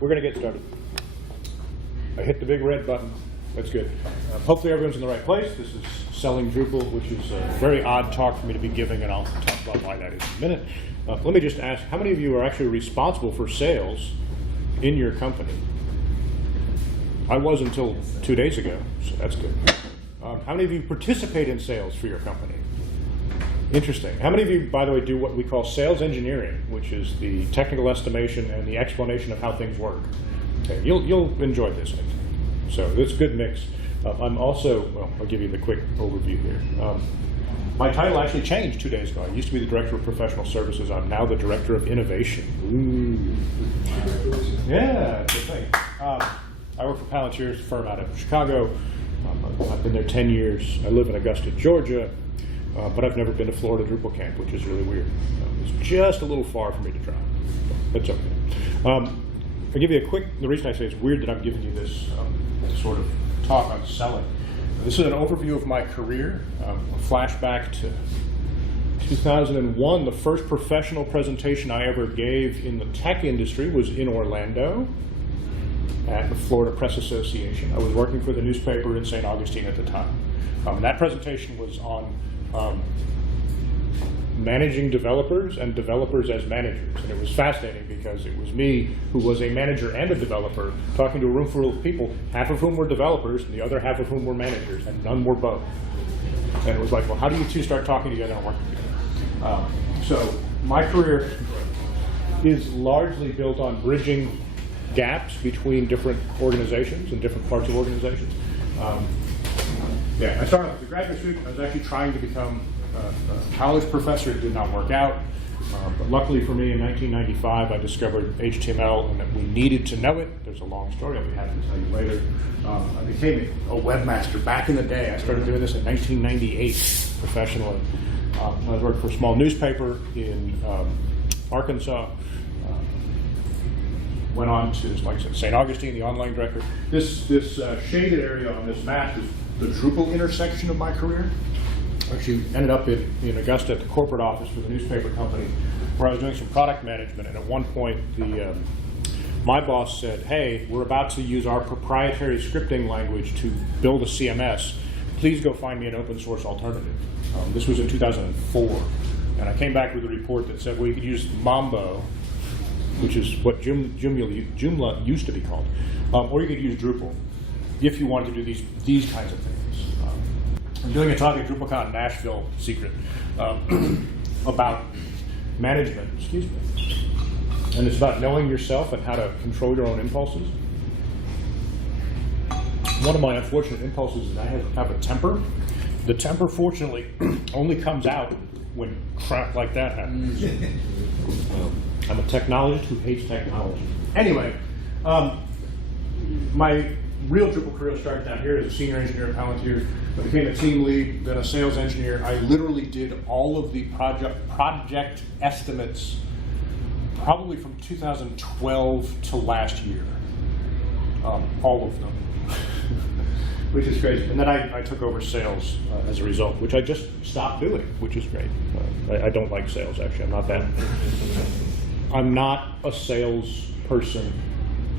we're going to get started. I hit the big red button. That's good. Hopefully everyone's in the right place. This is Selling Drupal, which is a very odd talk for me to be giving, and I'll talk about why that is in a minute. Let me just ask, how many of you are actually responsible for sales in your company? I was until 2 days ago, so that's good. How many of you participate in sales for your company? Interesting. How many of you, by the way, do what we call sales engineering, which is the technical estimation and the explanation of how things work? Okay, you'll enjoy this, I think. So it's a good mix. I'm also, well, I'll give you the quick overview here. My title actually changed 2 days ago. I used to be the Director of Professional Services. I'm now the Director of Innovation. Ooh. Yeah, good thing. I work for Palantir, a firm out of Chicago. I've been there 10 years. I live in Augusta, Georgia. But I've never been to Florida Drupalcamp, which is really weird. It's just a little far for me to drive. That's okay. I'll give you a quick, the reason I say it's weird that I'm giving you this sort of talk on selling. This is an overview of my career, a flashback to 2001. The first professional presentation I ever gave in the tech industry was in Orlando at the Florida Press Association. I was working for the newspaper in St. Augustine at the time. And that presentation was on managing developers and developers as managers. And it was fascinating because it was me, who was a manager and a developer, talking to a room full of people, half of whom were developers and the other half of whom were managers, and none were both. And it was like, well, how do you two start talking together and working together? So my career is largely built on bridging gaps between different organizations and different parts of organizations. Yeah, I started with the graduate student. I was actually trying to become a college professor. It did not work out. But luckily for me, in 1995, I discovered HTML and that we needed to know it. There's a long story I'll be happy to tell you later. I became a webmaster back in the day. I started doing this in 1998 professionally. I was working for a small newspaper in Arkansas. Went on to, like I said, St. Augustine, the online director. This shaded area on this map is the Drupal intersection of my career. Actually ended up in Augusta at the corporate office for the newspaper company, where I was doing some product management, and at one point my boss said, hey, we're about to use our proprietary scripting language to build a CMS. Please go find me an open source alternative. This was in 2004, and I came back with a report that said, well, you could use Mambo, which is what Joomla used to be called, or you could use Drupal if you wanted to do these kinds of things. I'm doing a talk at Drupalcamp in Nashville, secret, about management, excuse me. And it's about knowing yourself and how to control your own impulses. One of my unfortunate impulses is I have a temper. The temper, fortunately, only comes out when crap like that happens. I'm a technologist who hates technology. Anyway, my real Drupal career started down here as a senior engineer at Palantir. I became a team lead, then a sales engineer. I literally did all of the project estimates probably from 2012 to last year. All of them, which is crazy. And then I took over sales as a result, which I just stopped doing, which is great. I don't like sales, actually. I'm not a salesperson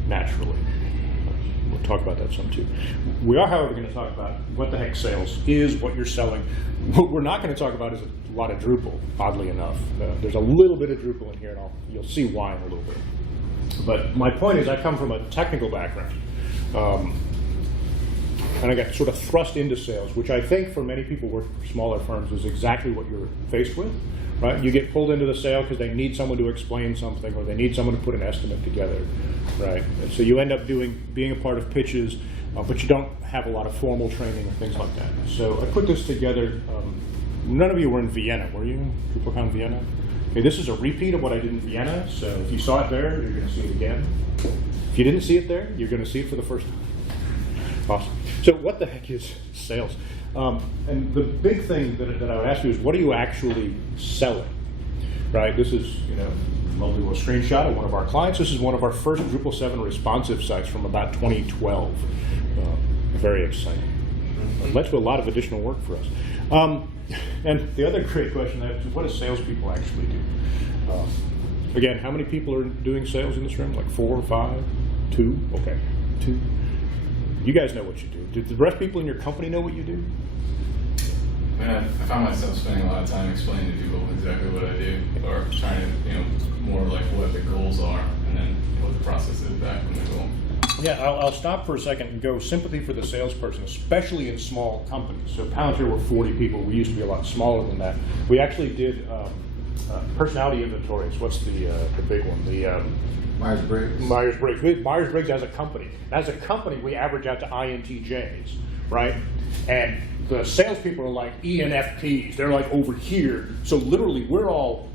naturally. We'll talk about that some too. We are, however, going to talk about what the heck sales is, what you're selling. What we're not going to talk about is a lot of Drupal, oddly enough. There's a little bit of Drupal in here, and you'll see why in a little bit. But my point is I come from a technical background. And I got sort of thrust into sales, which I think for many people working for smaller firms is exactly what you're faced with. Right? You get pulled into the sale because they need someone to explain something, or they need someone to put an estimate together, right? And so you end up being a part of pitches, but you don't have a lot of formal training and things like that. So I put this together. None of you were in Vienna, were you? Drupalcamp Vienna? Okay, this is a repeat of what I did in Vienna. So if you saw it there, you're going to see it again. If you didn't see it there, you're going to see it for the first time. Awesome. So what the heck is sales? And the big thing that I would ask you is, what are you actually selling? Right? This is, a lovely little screenshot of one of our clients. This is one of our first Drupal 7 responsive sites from about 2012. Very exciting. It led to a lot of additional work for us. And the other great question I have is, what do salespeople actually do? Again, how many people are doing sales in this room? Like 4 or 5? 2? Okay, 2. You guys know what you do. Do the rest of people in your company know what you do? I found myself spending a lot of time explaining to people exactly what I do, or trying to, more like what the goals are, and then what the process is back from the goal. Yeah, I'll stop for a second and go sympathy for the salesperson, especially in small companies. So Palantir were 40 people. We used to be a lot smaller than that. We actually did personality inventories. What's the big one? The Myers-Briggs. Myers-Briggs. Myers-Briggs as a company. As a company, we average out to INTJs, right? And the salespeople are like ENFPs. They're like over here. So literally, we're all,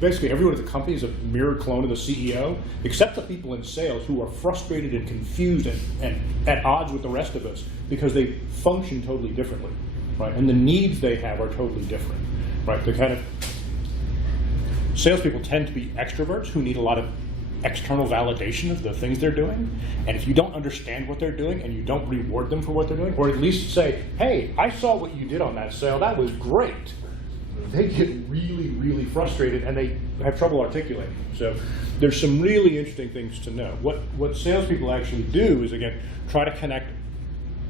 basically everyone at the company is a mirror clone of the CEO, except the people in sales who are frustrated and confused and at odds with the rest of us because they function totally differently, right? And the needs they have are totally different, right? The kind of salespeople tend to be extroverts who need a lot of external validation of the things they're doing. And if you don't understand what they're doing and you don't reward them for what they're doing, or at least say, hey, I saw what you did on that sale, that was great, they get really, really frustrated and they have trouble articulating. So there's some really interesting things to know. What salespeople actually do is, again, try to connect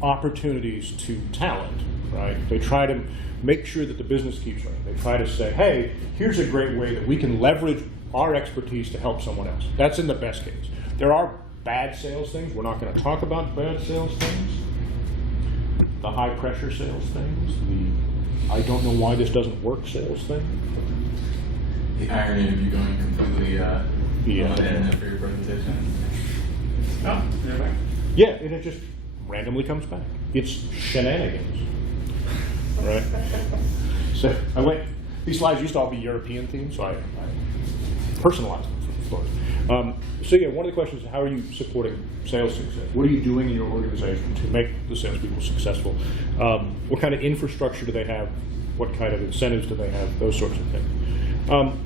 opportunities to talent, right? They try to make sure that the business keeps running. They try to say, hey, here's a great way that we can leverage our expertise to help someone else. That's in the best case. There are bad sales things. We're not going to talk about bad sales things. The high pressure sales things. The I don't know why this doesn't work sales thing. The irony of you going completely on the internet for your presentation. Oh, you're back. Yeah, and it just randomly comes back. It's shenanigans. Right? So I went, these slides used to all be European themed, so I personalized them for the floors. So yeah, one of the questions is, how are you supporting sales success? What are you doing in your organization to make the salespeople successful? What kind of infrastructure do they have? What kind of incentives do they have? Those sorts of things. I'm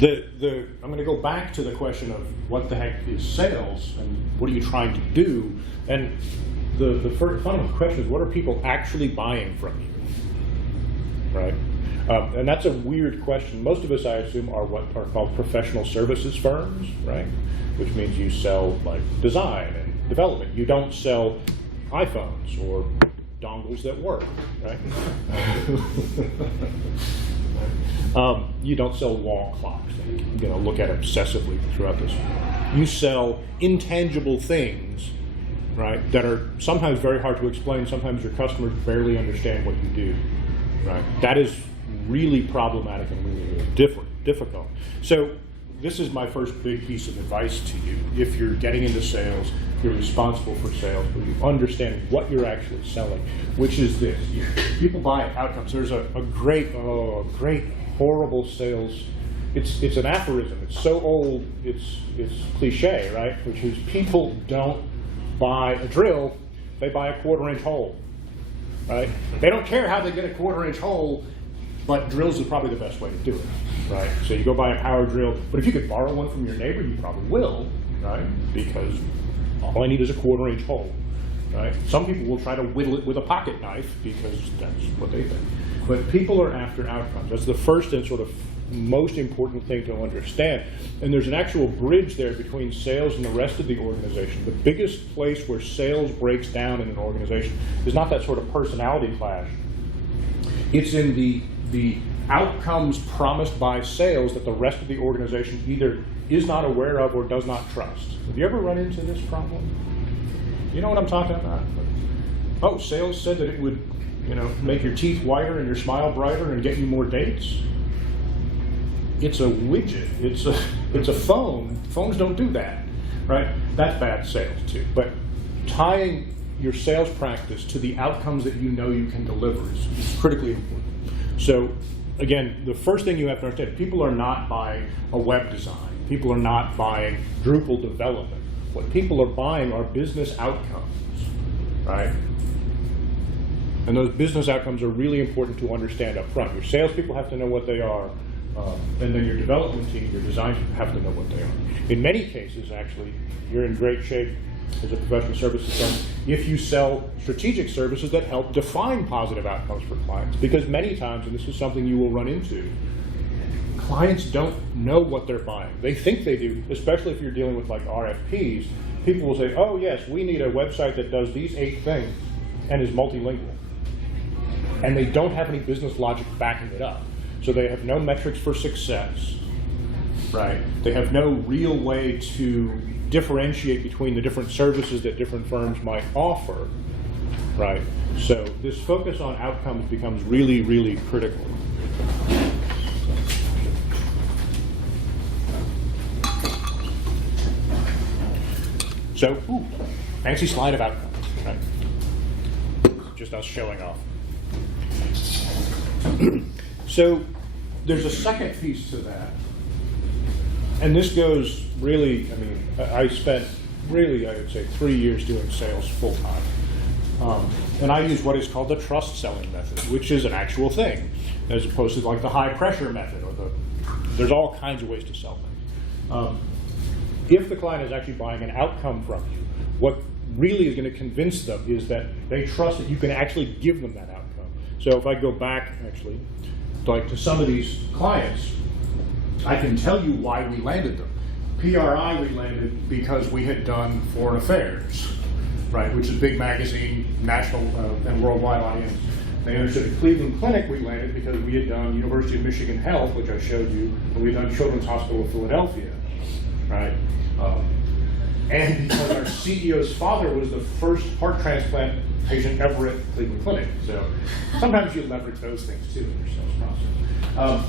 going to go back to the question of what the heck is sales and what are you trying to do? And the first fundamental question is, what are people actually buying from you? Right? And that's a weird question. Most of us, I assume, are what are called professional services firms, right? Which means you sell like design and development. You don't sell iPhones or dongles that work, right? You don't sell wall clocks that you look at obsessively throughout this. You sell intangible things, right, that are sometimes very hard to explain. Sometimes your customers barely understand what you do, right? That is really problematic and really difficult. So this is my first big piece of advice to you. If you're getting into sales, you're responsible for sales, but you understand what you're actually selling, which is this. People buy outcomes. There's a great horrible sales. It's an aphorism. It's so old, it's cliche, right? Which is, people don't buy a drill, they buy a 1/4-inch hole, right? They don't care how they get a 1/4-inch hole, but drills is probably the best way to do it, right? So you go buy a power drill, but if you could borrow one from your neighbor, you probably will, right? Because all I need is a 1/4-inch hole, right? Some people will try to whittle it with a pocket knife because that's what they think. But people are after outcomes. That's the first and sort of most important thing to understand. And there's an actual bridge there between sales and the rest of the organization. The biggest place where sales breaks down in an organization is not that sort of personality clash. It's in the outcomes promised by sales that the rest of the organization either is not aware of or does not trust. Have you ever run into this problem? You know what I'm talking about? Oh, sales said that it would, make your teeth whiter and your smile brighter and get you more dates. It's a widget. It's a phone. Phones don't do that, right? That's bad sales too. But tying your sales practice to the outcomes that you know you can deliver is critically important. So again, the first thing you have to understand, people are not buying a web design. People are not buying Drupal development. What people are buying are business outcomes, right? And those business outcomes are really important to understand up front. Your salespeople have to know what they are, and then your development team, your design team have to know what they are. In many cases, actually, you're in great shape as a professional services firm if you sell strategic services that help define positive outcomes for clients. Because many times, and this is something you will run into, clients don't know what they're buying. They think they do, especially if you're dealing with like RFPs. People will say, oh yes, we need a website that does these 8 things and is multilingual. And they don't have any business logic backing it up. So they have no metrics for success, right? They have no real way to differentiate between the different services that different firms might offer, right? So this focus on outcomes becomes really, really critical. So, fancy slide of outcomes, right? Just us showing off. So, there's a second piece to that. And this goes really, I mean, I spent really, I would say, 3 years doing sales full-time. And I use what is called the trust selling method, which is an actual thing, as opposed to like the high pressure method, or there's all kinds of ways to sell things. If the client is actually buying an outcome from you, what really is going to convince them is that they trust that you can actually give them that outcome. So if I go back, actually, like to some of these clients, I can tell you why we landed them. PRI we landed because we had done foreign affairs, right, which is a big magazine, national and worldwide audience. They understood at Cleveland Clinic we landed because we had done University of Michigan Health, which I showed you, and we had done Children's Hospital of Philadelphia, right? And because our CEO's father was the first heart transplant patient ever at Cleveland Clinic. So sometimes you leverage those things too in your sales process.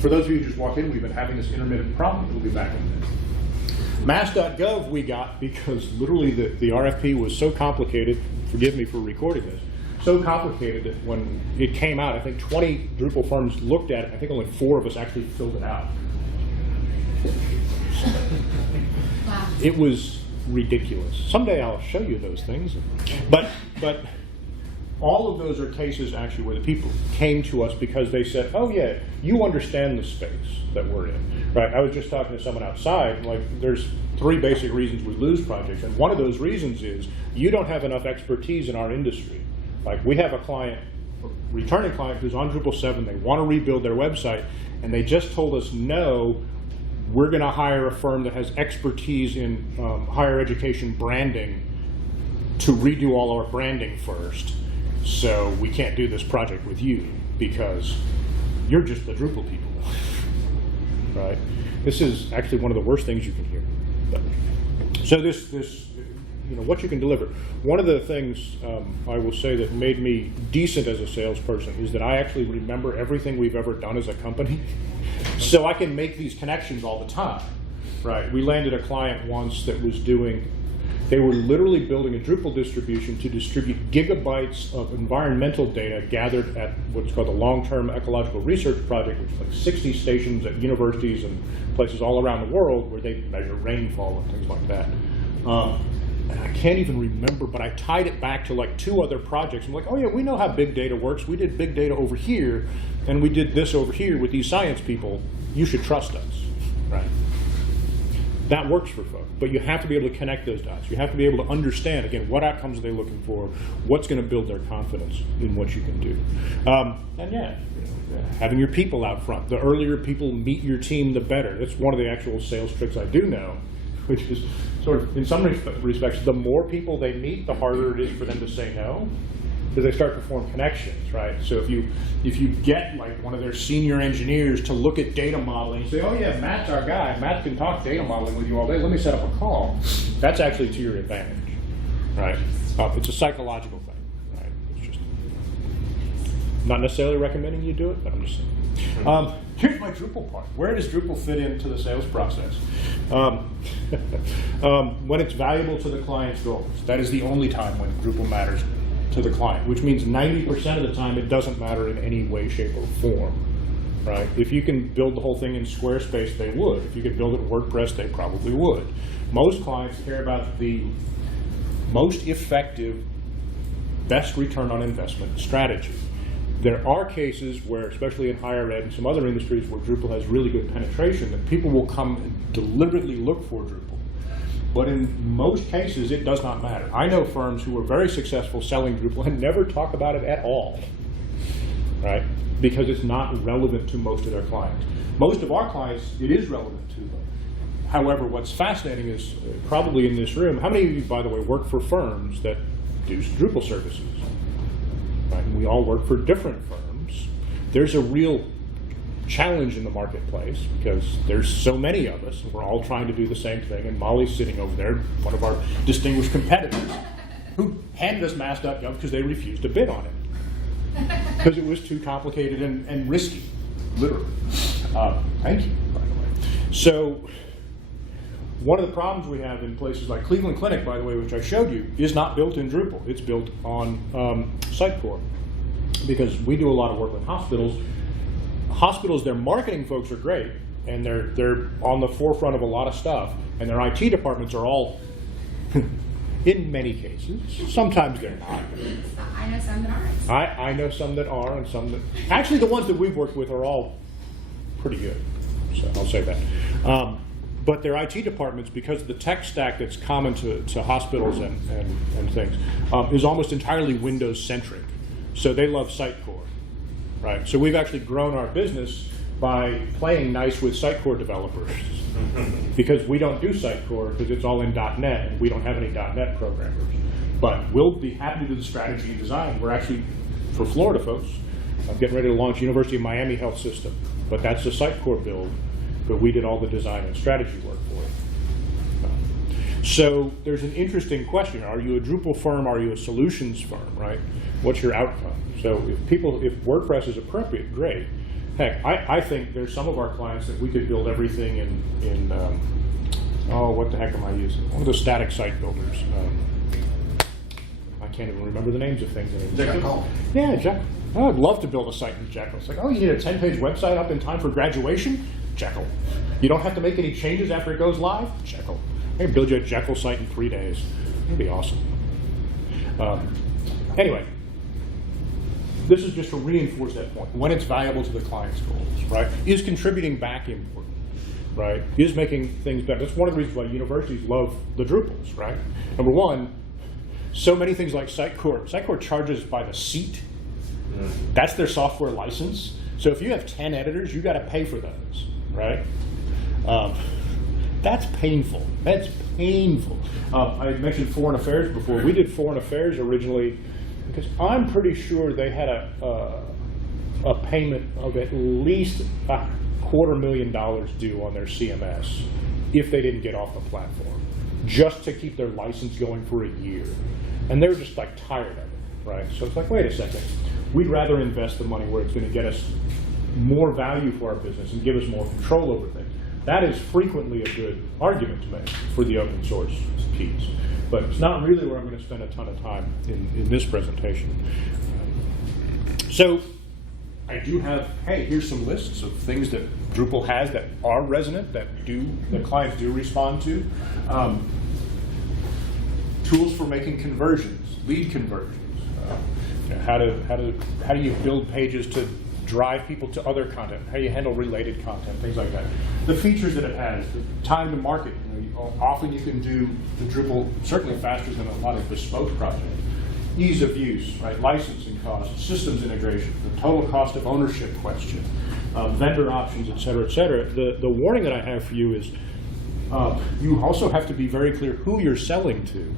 For those of you who just walked in, we've been having this intermittent problem. We'll be back in a minute. Mass.gov we got because literally the RFP was so complicated, forgive me for recording this, so complicated that when it came out, I think 20 Drupal firms looked at it. I think only 4 of us actually filled it out. Wow. It was ridiculous. Someday I'll show you those things. But all of those are cases actually where the people came to us because they said, oh yeah, you understand the space that we're in, right? I was just talking to someone outside, like there's 3 basic reasons we lose projects, and one of those reasons is you don't have enough expertise in our industry. Like we have a client, a returning client who's on Drupal 7, they want to rebuild their website, and they just told us no, we're going to hire a firm that has expertise in higher education branding to redo all our branding first. So we can't do this project with you because you're just the Drupal people, right? This is actually one of the worst things you can hear. So this, you know, what you can deliver. One of the things I will say that made me decent as a salesperson is that I actually remember everything we've ever done as a company. So I can make these connections all the time, right? We landed a client once that was doing, they were literally building a Drupal distribution to distribute gigabytes of environmental data gathered at what's called the Long-Term Ecological Research Project, which is like 60 stations at universities and places all around the world where they measure rainfall and things like that. And I can't even remember, but I tied it back to like 2 other projects. I'm like, oh yeah, we know how big data works. We did big data over here, and we did this over here with these science people. You should trust us, right? That works for folks, but you have to be able to connect those dots. You have to be able to understand, again, what outcomes are they looking for, what's going to build their confidence in what you can do. And yeah, you know, having your people out front. The earlier people meet your team, the better. That's one of the actual sales tricks I do know, which is sort of, in some respects, the more people they meet, the harder it is for them to say no, because they start to form connections, right? So if you get like one of their senior engineers to look at data modeling, you say, oh yeah, Matt's our guy. Matt can talk data modeling with you all day. Let me set up a call. That's actually to your advantage, right? It's a psychological thing, right? It's just not necessarily recommending you do it, but I'm just saying. Here's my Drupal part. Where does Drupal fit into the sales process? When it's valuable to the client's goals. That is the only time when Drupal matters to the client, which means 90% of the time it doesn't matter in any way, shape, or form, right? If you can build the whole thing in Squarespace, they would. If you could build it in WordPress, they probably would. Most clients care about the most effective, best return on investment strategy. There are cases where, especially in higher ed and some other industries where Drupal has really good penetration, that people will come and deliberately look for Drupal. But in most cases, it does not matter. I know firms who are very successful selling Drupal and never talk about it at all. right? Because it's not relevant to most of their clients. Most of our clients, it is relevant to them. However, what's fascinating is, probably in this room, how many of you, by the way, work for firms that do Drupal services? Right? And we all work for different firms. There's a real challenge in the marketplace because there's so many of us, and we're all trying to do the same thing, and Molly's sitting over there, one of our distinguished competitors, who handed us mass.gov because they refused to bid on it. Because it was too complicated and risky, literally. Thank you, by the way. So, one of the problems we have in places like Cleveland Clinic, by the way, which I showed you, is not built in Drupal. It's built on Sitecore. Because we do a lot of work with hospitals. Hospitals, their marketing folks are great, and they're on the forefront of a lot of stuff, and their IT departments are all, in many cases, sometimes they're not. I know some that aren't. I know some that are, and some that, actually the ones that we've worked with are all pretty good, so I'll say that. But their IT departments, because of the tech stack that's common to hospitals and things, is almost entirely Windows-centric. So they love Sitecore, right? So we've actually grown our business by playing nice with Sitecore developers. Because we don't do Sitecore, because it's all in .NET, and we don't have any .NET programmers. But we'll be happy to do the strategy and design. We're actually, for Florida folks, I'm getting ready to launch University of Miami Health System. But that's a Sitecore build. But we did all the design and strategy work for it. So there's an interesting question. Are you a Drupal firm? Are you a solutions firm, right? What's your outcome? So if WordPress is appropriate, great. Heck, I think there's some of our clients that we could build everything in what the heck am I using? One of the static site builders. I can't even remember the names of things anymore. Jekyll. Yeah, Jekyll. Oh, I'd love to build a site in Jekyll. It's like, oh, you need a 10-page website up in time for graduation? Jekyll. You don't have to make any changes after it goes live? Jekyll. I can build you a Jekyll site in 3 days. That'd be awesome. Anyway, this is just to reinforce that point. When it's valuable to the client's goals, right? Is contributing back important, right? Is making things better. That's one of the reasons why universities love the Drupals, right? Number one, so many things like Sitecore charges by the seat. That's their software license. So if you have 10 editors, you got to pay for those, right? That's painful. That's painful. I mentioned foreign affairs before. We did foreign affairs originally because I'm pretty sure they had a payment of at least $250,000 due on their CMS if they didn't get off the platform, just to keep their license going for a year. And they were just like tired of it, right? So it's like, wait a second. We'd rather invest the money where it's going to get us more value for our business and give us more control over things. That is frequently a good argument to make for the open source piece. But it's not really where I'm going to spend a ton of time in this presentation. So I do have, hey, here's some lists of things that Drupal has that are resonant, that clients do respond to. Tools for making conversions, lead conversions. How do you build pages to drive people to other content? How do you handle related content? Things like that. The features that it has, the time to market. Often you can do the Drupal certainly faster than a lot of bespoke projects. Ease of use, right? Licensing costs, systems integration, the total cost of ownership question, vendor options, et cetera, et cetera. The warning that I have for you is you also have to be very clear who you're selling to.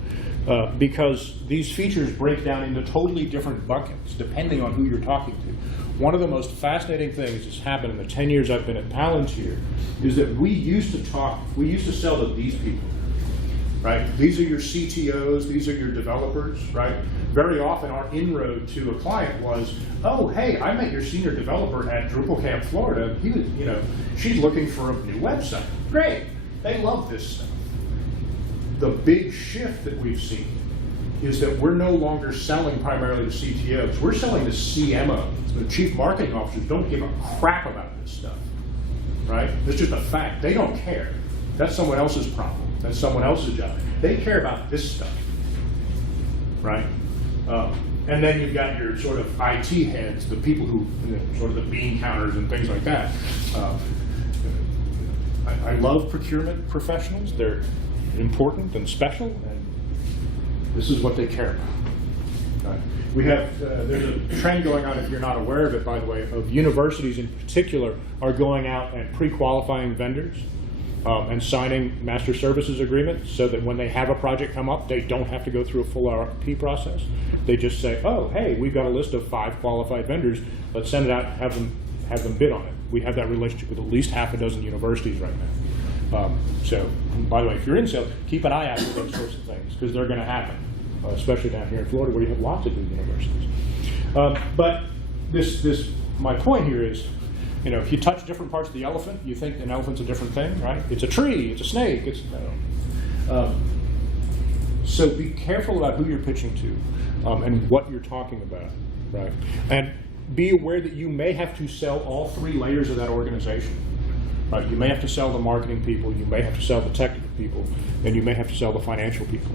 Because these features break down into totally different buckets depending on who you're talking to. One of the most fascinating things that's happened in the 10 years I've been at Palantir is that we used to sell to these people, right? These are your CTOs, these are your developers, right? Very often our inroad to a client was, oh, hey, I met your senior developer at Drupalcamp, Florida. He was, she's looking for a new website. Great, they love this stuff. The big shift that we've seen is that we're no longer selling primarily to CTOs. We're selling to CMOs. The chief marketing officers don't give a crap about this stuff, right? It's just a fact. They don't care. That's someone else's problem. That's someone else's job. They care about this stuff, right? And then you've got your sort of IT heads, the people who, sort of the bean counters and things like that. I love procurement professionals. They're important and special, and this is what they care about. Right. We have, there's a trend going on, if you're not aware of it, by the way, of universities in particular are going out and pre-qualifying vendors and signing master services agreements so that when they have a project come up, they don't have to go through a full RFP process. They just say, oh, hey, we've got a list of 5 qualified vendors. Let's send it out and have them bid on it. We have that relationship with at least half a dozen universities right now. So, by the way, if you're in sales, keep an eye out for those sorts of things because they're going to happen, especially down here in Florida where you have lots of good universities. But my point here is, you know, if you touch different parts of the elephant, you think an elephant's a different thing, right? It's a tree, it's a snake, it's no. So be careful about who you're pitching to and what you're talking about, right? And be aware that you may have to sell all 3 layers of that organization. Right? You may have to sell the marketing people, you may have to sell the technical people, and you may have to sell the financial people.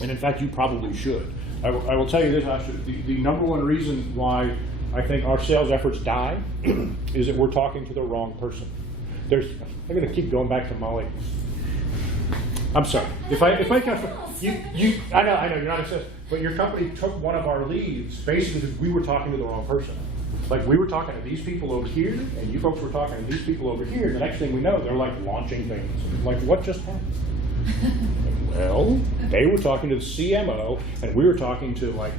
And in fact, you probably should. I will tell you this, Asha, the number one reason why I think our sales efforts die is that we're talking to the wrong person. I'm going to keep going back to Molly. I'm sorry. If I kind of, I know you're not obsessed, but your company took one of our leads basically because we were talking to the wrong person. Like we were talking to these people over here, and you folks were talking to these people over here. The next thing we know, they're like launching things. Like, what just happened? Well, they were talking to the CMO, and we were talking to like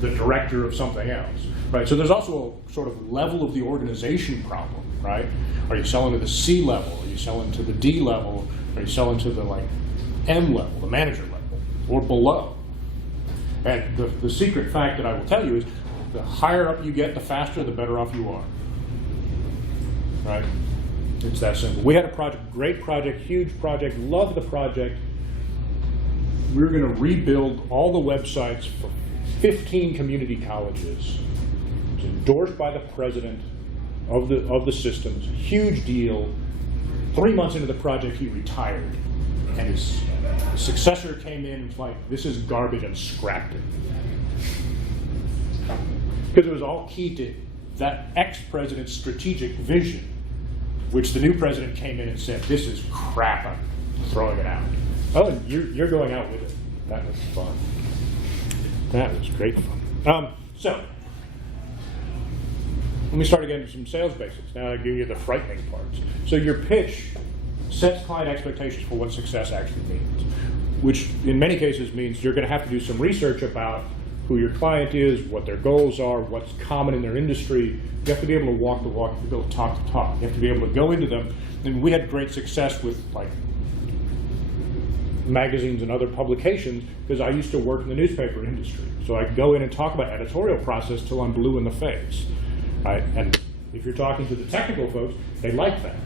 the director of something else, right? So there's also a sort of level of the organization problem, right? Are you selling to the C level? Are you selling to the D level? Are you selling to the like M level, the manager level, or below? And the secret fact that I will tell you is the higher up you get, the faster, the better off you are, right? It's that simple. We had a project, great project, huge project, loved the project. We were going to rebuild all the websites for 15 community colleges. It was endorsed by the president of the systems. Huge deal. 3 months into the project, he retired. And his successor came in and was like, this is garbage, and scrapped it. Because it was all key to that ex-president's strategic vision, which the new president came in and said, this is crap, I'm throwing it out. Oh, and you're going out with it. That was fun. That was great fun. So, let me start again with some sales basics. Now I'll give you the frightening parts. So your pitch sets client expectations for what success actually means, which in many cases means you're going to have to do some research about who your client is, what their goals are, what's common in their industry. You have to be able to walk the walk, you have to be able to talk the talk. You have to be able to go into them. And we had great success with like magazines and other publications because I used to work in the newspaper industry. So I go in and talk about editorial process till I'm blue in the face. Right? And if you're talking to the technical folks, they like that.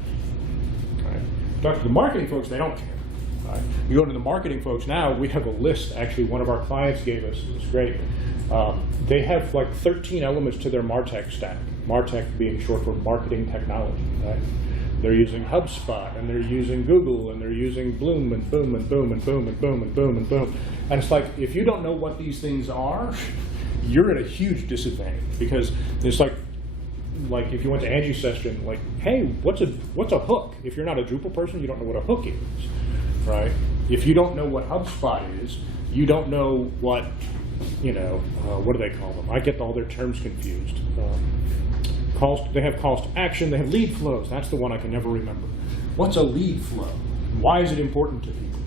Right? Talk to the marketing folks, they don't care. Right? You go to the marketing folks now, we have a list, actually one of our clients gave us, it was great. They have like 13 elements to their MarTech stack. MarTech being short for marketing technology, right? They're using HubSpot, and they're using Google, and they're using Bloom, and Boom, and Boom, and Boom, and Boom, and Boom, and Boom. And it's like, if you don't know what these things are, you're at a huge disadvantage, because it's like if you went to Angie's session, like, hey, what's a hook? If you're not a Drupal person, you don't know what a hook is, right? If you don't know what HubSpot is, you don't know what, what do they call them? I get all their terms confused. They have calls to action, they have lead flows. That's the one I can never remember. What's a lead flow? Why is it important to people?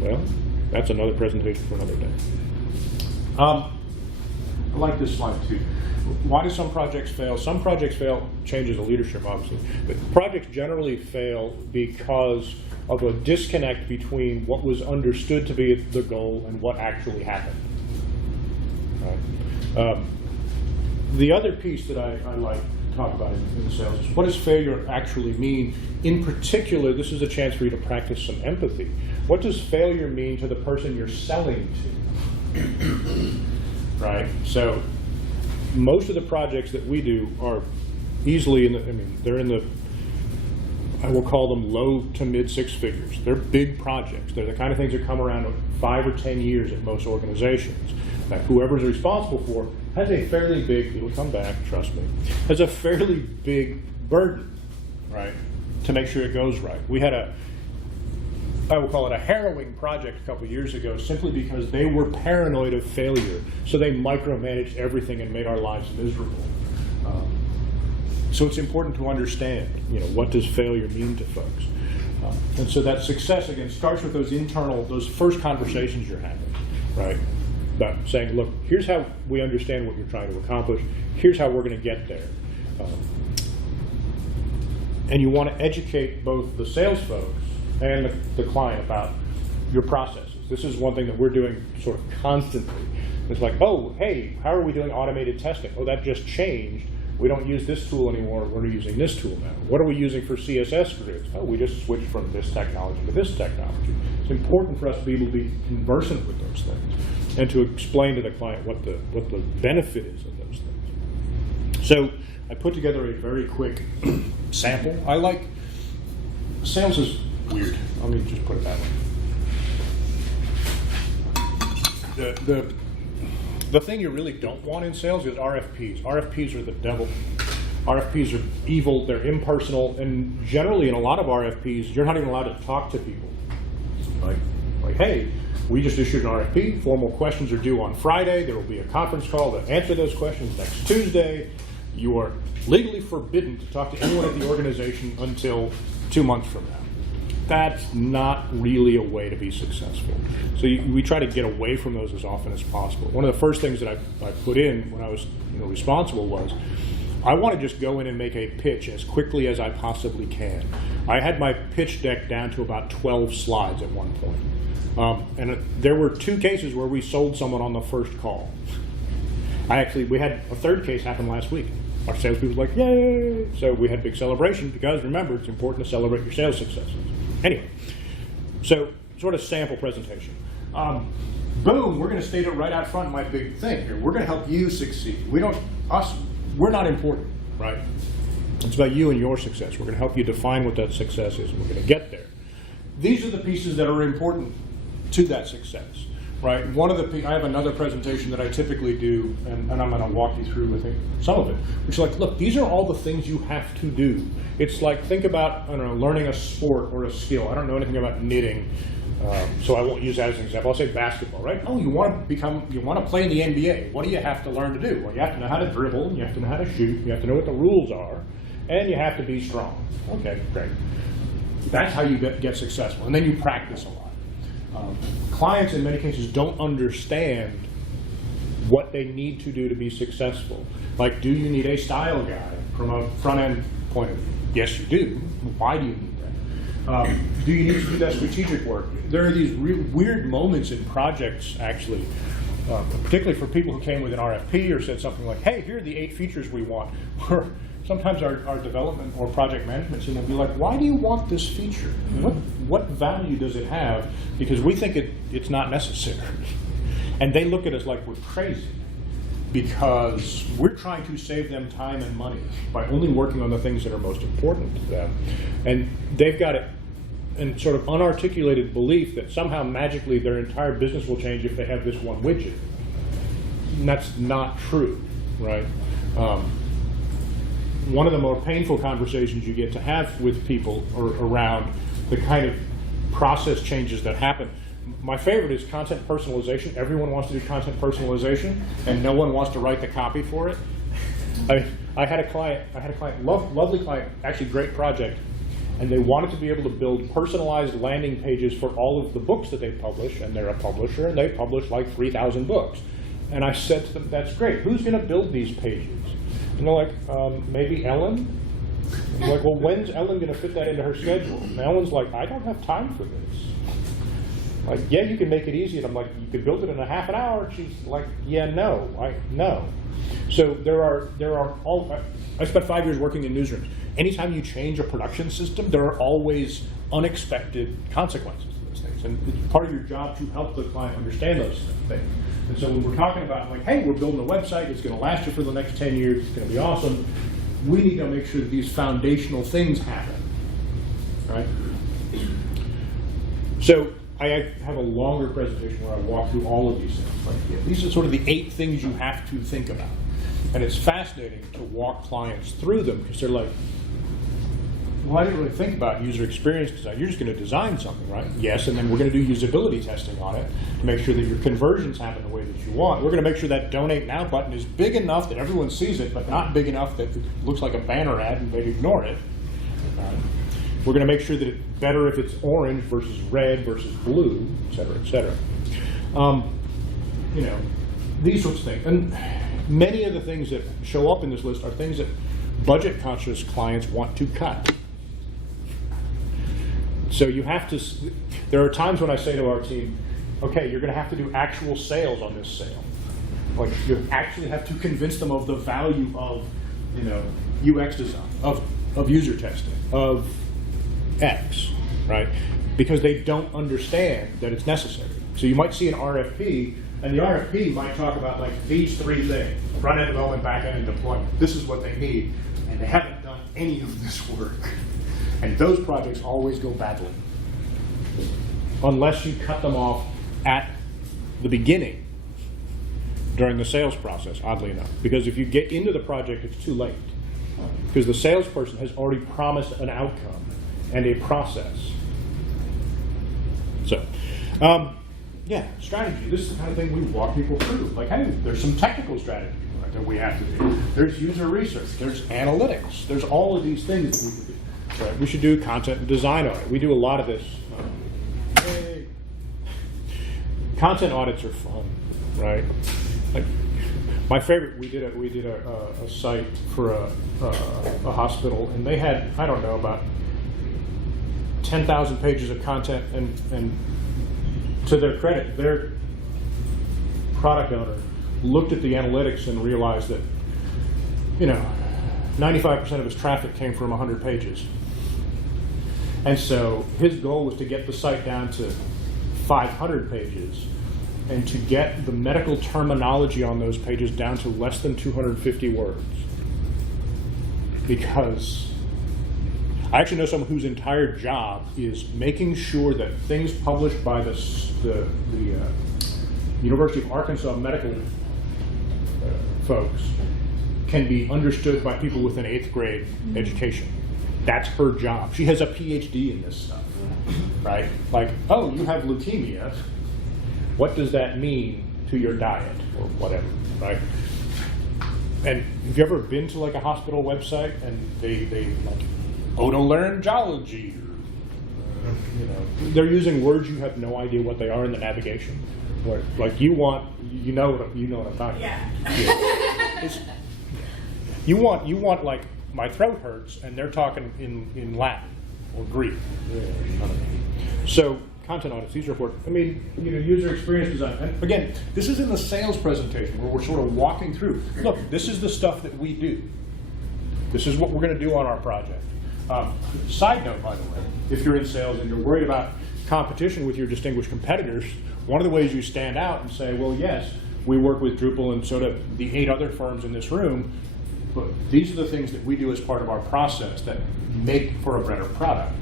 Well, that's another presentation for another day. I like this slide too. Why do some projects fail? Some projects fail, changes of leadership, obviously. But projects generally fail because of a disconnect between what was understood to be the goal and what actually happened. Right? The other piece that I like to talk about in sales is what does failure actually mean? In particular, this is a chance for you to practice some empathy. What does failure mean to the person you're selling to? Right? So most of the projects that we do are easily they're in the, I will call them low to mid 6 figures. They're big projects. They're the kind of things that come around 5 or 10 years at most organizations. That whoever's responsible for has a fairly big, it'll come back, trust me, has a fairly big burden, right, to make sure it goes right. We had I will call it a harrowing project a couple years ago, simply because they were paranoid of failure. So they micromanaged everything and made our lives miserable. So it's important to understand, what does failure mean to folks? And so that success, again, starts with those first conversations you're having, right? About saying, look, here's how we understand what you're trying to accomplish. Here's how we're going to get there. And you want to educate both the sales folks and the client about your processes. This is one thing that we're doing sort of constantly. It's like, oh, hey, how are we doing automated testing? Oh, that just changed. We don't use this tool anymore. We're using this tool now. What are we using for CSS grids? Oh, we just switched from this technology to this technology. It's important for us to be able to be conversant with those things and to explain to the client what the benefit is of those things. So I put together a very quick sample. Sales is weird. Let me just put it that way. The thing you really don't want in sales is RFPs. RFPs are the devil. RFPs are evil, they're impersonal, and generally in a lot of RFPs, you're not even allowed to talk to people. Like, hey, we just issued an RFP, formal questions are due on Friday, there will be a conference call to answer those questions next Tuesday. You are legally forbidden to talk to anyone at the organization until 2 months from now. That's not really a way to be successful. So we try to get away from those as often as possible. One of the first things that I put in when I was responsible was, I want to just go in and make a pitch as quickly as I possibly can. I had my pitch deck down to about 12 slides at one point. And there were 2 cases where we sold someone on the first call. We had a third case happen last week. Our salespeople were like, yay! So we had a big celebration because, remember, it's important to celebrate your sales successes. Anyway, so sort of sample presentation. Boom, we're going to state it right out front, my big thing here. We're going to help you succeed. We're not important, right? It's about you and your success. We're going to help you define what that success is, and we're going to get there. These are the pieces that are important to that success, right? I have another presentation that I typically do, and I'm going to walk you through, I think, some of it, which is like, look, these are all the things you have to do. It's like, think about, learning a sport or a skill. I don't know anything about knitting, so I won't use that as an example. I'll say basketball, right? Oh, you want to play in the NBA. What do you have to learn to do? Well, you have to know how to dribble, you have to know how to shoot, you have to know what the rules are, and you have to be strong. Okay, great. That's how you get successful, and then you practice a lot. Clients, in many cases, don't understand what they need to do to be successful. Like, do you need a style guide from a front-end point of view? Yes, you do. Why do you need that? Do you need to do that strategic work? There are these weird moments in projects, actually, particularly for people who came with an RFP or said something like, hey, here are the 8 features we want. Or sometimes our development or project management team will be like, why do you want this feature? What value does it have? Because we think it's not necessary. And they look at us like we're crazy, because we're trying to save them time and money by only working on the things that are most important to them. And they've got a sort of unarticulated belief that somehow magically their entire business will change if they have this one widget. And that's not true, right? One of the more painful conversations you get to have with people around the kind of process changes that happen. My favorite is content personalization. Everyone wants to do content personalization, and no one wants to write the copy for it. I had a client, lovely client, actually great project, and they wanted to be able to build personalized landing pages for all of the books that they publish, and they're a publisher, and they publish like 3,000 books. And I said to them, that's great, who's going to build these pages? And they're like, maybe Ellen? I'm like, well, when's Ellen going to fit that into her schedule? And Ellen's like, I don't have time for this. Like, yeah, you can make it easy. And I'm like, you could build it in a half an hour. She's like, yeah, no. No. So I spent 5 years working in newsrooms. Anytime you change a production system, there are always unexpected consequences to those things. And it's part of your job to help the client understand those things. And so when we're talking about, like, hey, we're building a website, it's going to last you for the next 10 years, it's going to be awesome, we need to make sure that these foundational things happen, right? So I have a longer presentation where I walk through all of these things. Like, yeah, these are sort of the 8 things you have to think about. And it's fascinating to walk clients through them, because they're like, well, I didn't really think about user experience design. You're just going to design something, right? Yes, and then we're going to do usability testing on it to make sure that your conversions happen the way that you want. We're going to make sure that Donate Now button is big enough that everyone sees it, but not big enough that it looks like a banner ad and they ignore it. We're going to make sure that it's better if it's orange versus red versus blue, et cetera, et cetera. You know, these sorts of things. And many of the things that show up in this list are things that budget-conscious clients want to cut. So you have to, there are times when I say to our team, okay, you're going to have to do actual sales on this sale. Like, you actually have to convince them of the value of, you know, UX design, of user testing, of X, right? Because they don't understand that it's necessary. So you might see an RFP, and the RFP might talk about like these three things: front-end development, back-end, and deployment. This is what they need, and they haven't done any of this work. And those projects always go badly, unless you cut them off at the beginning during the sales process, oddly enough. Because if you get into the project, it's too late. Because the salesperson has already promised an outcome and a process. So, yeah, strategy. This is the kind of thing we walk people through. Like, hey, there's some technical strategy that we have to do. There's user research. There's analytics. There's all of these things that we can do. Right? We should do content and design audit. We do a lot of this. Hey. Content audits are fun, right? Like, my favorite, we did a site for a hospital, and they had, I don't know, about 10,000 pages of content, and to their credit, their product owner looked at the analytics and realized that, you know, 95% of his traffic came from 100 pages. And so his goal was to get the site down to 500 pages and to get the medical terminology on those pages down to less than 250 words. Because I actually know someone whose entire job is making sure that things published by the University of Arkansas medical folks can be understood by people with an 8th grade education. That's her job. She has a PhD in this stuff, right? Like, oh, you have leukemia. What does that mean to your diet or whatever, right? And have you ever been to like a hospital website and they like otolaryngology, or, you know, they're using words you have no idea what they are in the navigation. Where, like, you know what I'm talking about. Yeah. You want like, my throat hurts, and they're talking in Latin or Greek. So content audits, these are important. I mean, you know, user experience design. And again, this is in the sales presentation where we're sort of walking through. Look, this is the stuff that we do. This is what we're going to do on our project. Side note, by the way, if you're in sales and you're worried about competition with your distinguished competitors, one of the ways you stand out and say, well, yes, we work with Drupal and so do the 8 other firms in this room, but these are the things that we do as part of our process that make for a better product.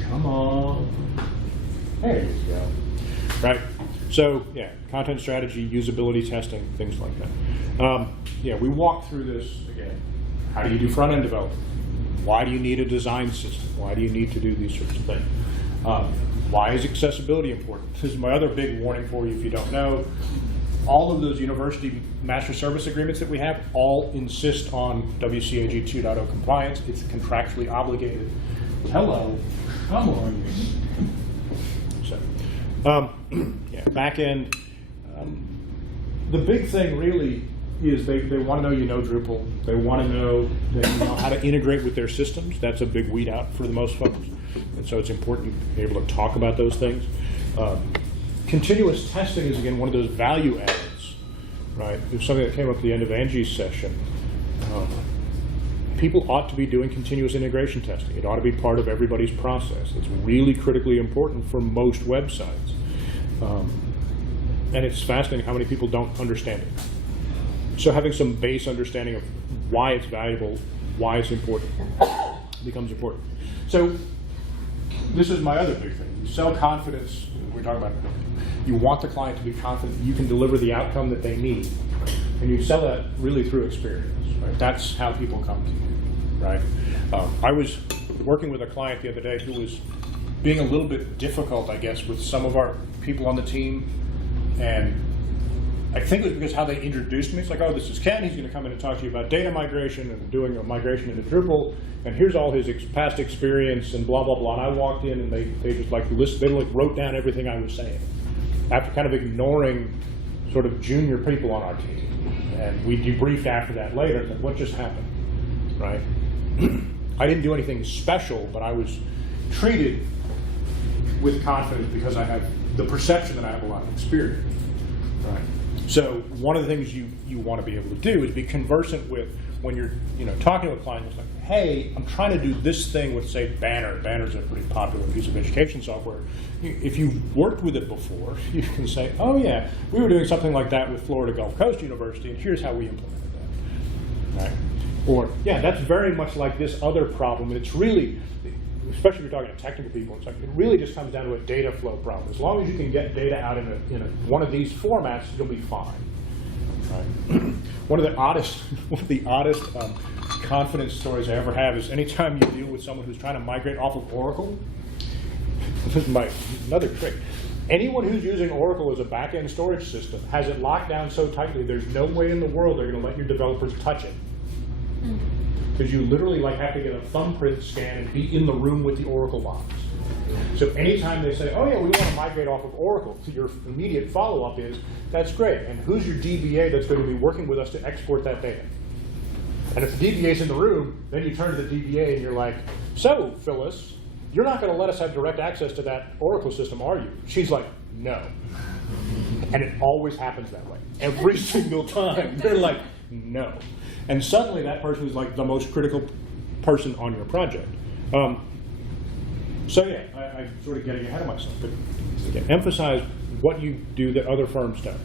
Come on. There you go. Right? So, yeah, content strategy, usability testing, things like that. Yeah, we walk through this again. How do you do front-end development? Why do you need a design system? Why do you need to do these sorts of things? Why is accessibility important? This is my other big warning for you if you don't know. All of those university master service agreements that we have all insist on WCAG 2.0 compliance. It's contractually obligated. Hello, come on. So, yeah, back end. The big thing really is they want to know you know Drupal. They want to know that you know how to integrate with their systems. That's a big weed out for the most folks. And so it's important to be able to talk about those things. Continuous testing is, again, one of those value adds, right? There's something that came up at the end of Angie's session. People ought to be doing continuous integration testing. It ought to be part of everybody's process. It's really critically important for most websites. And it's fascinating how many people don't understand it. So having some base understanding of why it's valuable, why it's important, becomes important. So this is my other big thing. You sell confidence. We're talking about, you want the client to be confident you can deliver the outcome that they need. And you sell that really through experience. Right? That's how people come to you. Right? I was working with a client the other day who was being a little bit difficult, I guess, with some of our people on the team. And I think it was because how they introduced me. It's like, oh, this is Ken. He's going to come in and talk to you about data migration and doing a migration into Drupal. And here's all his past experience and blah, blah, blah. And I walked in and they just like they like wrote down everything I was saying after kind of ignoring sort of junior people on our team. And we debriefed after that later. Like, what just happened, right? I didn't do anything special, but I was treated with confidence because I have the perception that I have a lot of experience, right? So one of the things you want to be able to do is be conversant with when you're talking to a client. It's like, hey, I'm trying to do this thing with, say, Banner. Banner's a pretty popular piece of education software. If you've worked with it before, you can say, oh yeah, we were doing something like that with Florida Gulf Coast University, and here's how we implemented that, right? Or, yeah, that's very much like this other problem. And it's really, especially if you're talking to technical people, it's like it really just comes down to a data flow problem. As long as you can get data out in one of these formats, you'll be fine. Right? One of the oddest confidence stories I ever have is anytime you deal with someone who's trying to migrate off of Oracle. This is another trick. Anyone who's using Oracle as a back-end storage system has it locked down so tightly there's no way in the world they're going to let your developers touch it. Because you literally have to get a thumbprint scan and be in the room with the Oracle box. So anytime they say, oh yeah, we want to migrate off of Oracle, so your immediate follow-up is, that's great, and who's your DBA that's going to be working with us to export that data? And if the DBA's in the room, then you turn to the DBA and you're like, so Phyllis, you're not going to let us have direct access to that Oracle system, are you? She's like, no. And it always happens that way. Every single time. They're like, no. And suddenly that person is like the most critical person on your project. So yeah, I'm sort of getting ahead of myself. But again, emphasize what you do that other firms don't,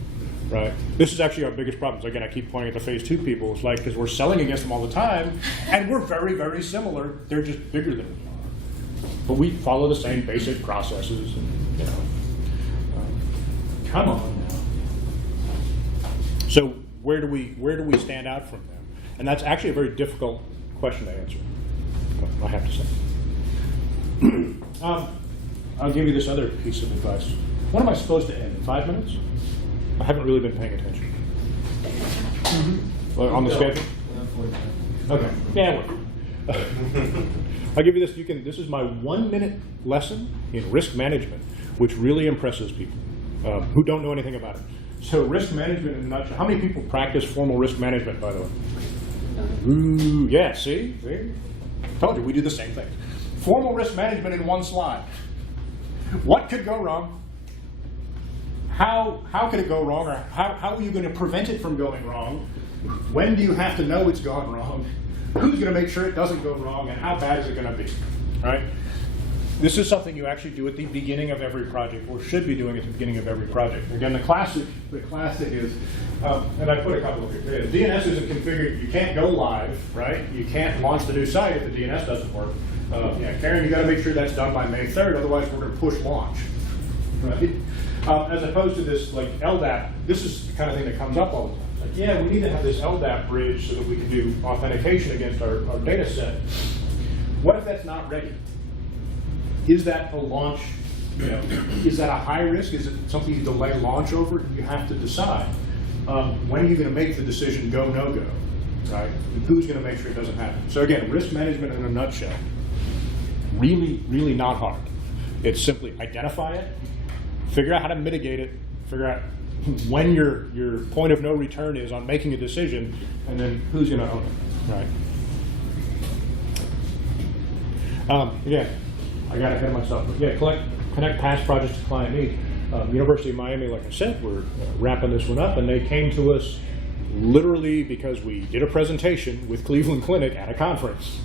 right? This is actually our biggest problem. So again, I keep pointing at the phase 2 people. It's like, because we're selling against them all the time, and we're very, very similar. They're just bigger than we are. But we follow the same basic processes, and, come on now. So where do we stand out from them? And that's actually a very difficult question to answer, I have to say. I'll give you this other piece of advice. When am I supposed to end? In 5 minutes? I haven't really been paying attention. Well, on the schedule? Okay. Yeah, I'll give you this. This is my 1-minute lesson in risk management, which really impresses people who don't know anything about it. So risk management in a nutshell. How many people practice formal risk management, by the way? Ooh, yeah, see? Told you, we do the same thing. Formal risk management in one slide. What could go wrong? How could it go wrong? Or how are you going to prevent it from going wrong? When do you have to know it's gone wrong? Who's going to make sure it doesn't go wrong? And how bad is it going to be? Right? This is something you actually do at the beginning of every project, or should be doing at the beginning of every project. Again, the classic is, and I put a couple of here. DNS isn't configured. You can't go live, right? You can't launch the new site if the DNS doesn't work. Yeah, Karen, you got to make sure that's done by May 3rd. Otherwise, we're going to push launch. Right? As opposed to this like LDAP, this is the kind of thing that comes up all the time. It's like, yeah, we need to have this LDAP bridge so that we can do authentication against our data set. What if that's not ready? Is that a launch, is that a high risk? Is it something you delay launch over? You have to decide. When are you going to make the decision go, no go, right? And who's going to make sure it doesn't happen? So again, risk management in a nutshell. Really, really not hard. It's simply identify it, figure out how to mitigate it, figure out when your point of no return is on making a decision, and then who's going to own it, right? Again, I got ahead of myself. But yeah, connect past projects to client need. University of Miami, like I said, we're wrapping this one up, and they came to us literally because we did a presentation with Cleveland Clinic at a conference,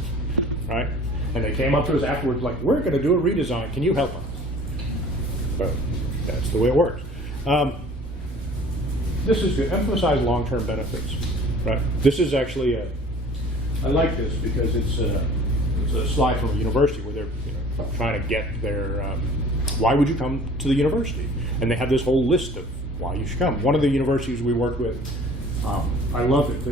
right? And they came up to us afterwards like, we're going to do a redesign. Can you help us? But that's the way it works. This is good. Emphasize long-term benefits, right? This is actually I like this because it's a slide from a university where they're trying to get their, why would you come to the university? And they have this whole list of why you should come. One of the universities we worked with, I love it.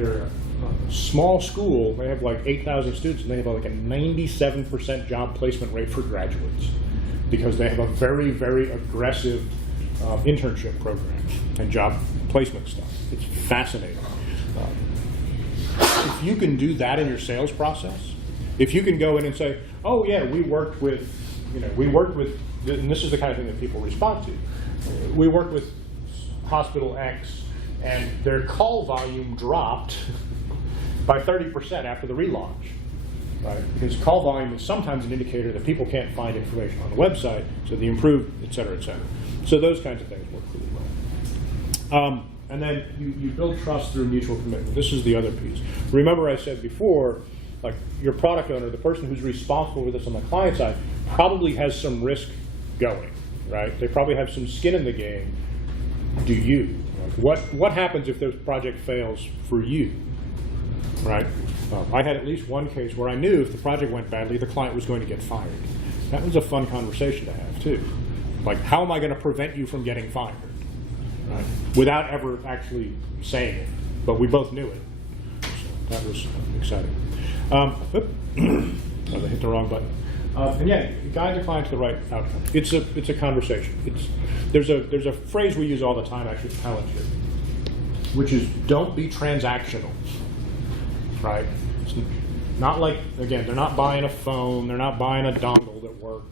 small school, they have like 8,000 students, and they have like a 97% job placement rate for graduates because they have a very, very aggressive internship program and job placement stuff. It's fascinating. If you can do that in your sales process, if you can go in and say, oh yeah, we worked with, and this is the kind of thing that people respond to. We worked with Hospital X, and their call volume dropped by 30% after the relaunch, right? Because call volume is sometimes an indicator that people can't find information on the website, so they improve, et cetera, et cetera. So those kinds of things work really well. And then you build trust through mutual commitment. This is the other piece. Remember I said before, like your product owner, the person who's responsible for this on the client side, probably has some risk going, right? They probably have some skin in the game. Do you? What happens if this project fails for you, right? I had at least one case where I knew if the project went badly, the client was going to get fired. That was a fun conversation to have too. Like, how am I going to prevent you from getting fired? Right? Without ever actually saying it, but we both knew it. So that was exciting. I hit the wrong button. And yeah, guide the client to the right outcome. It's a conversation. There's a phrase we use all the time actually at Palantir, which is don't be transactional. Right? It's not like, again, they're not buying a phone, they're not buying a dongle that works.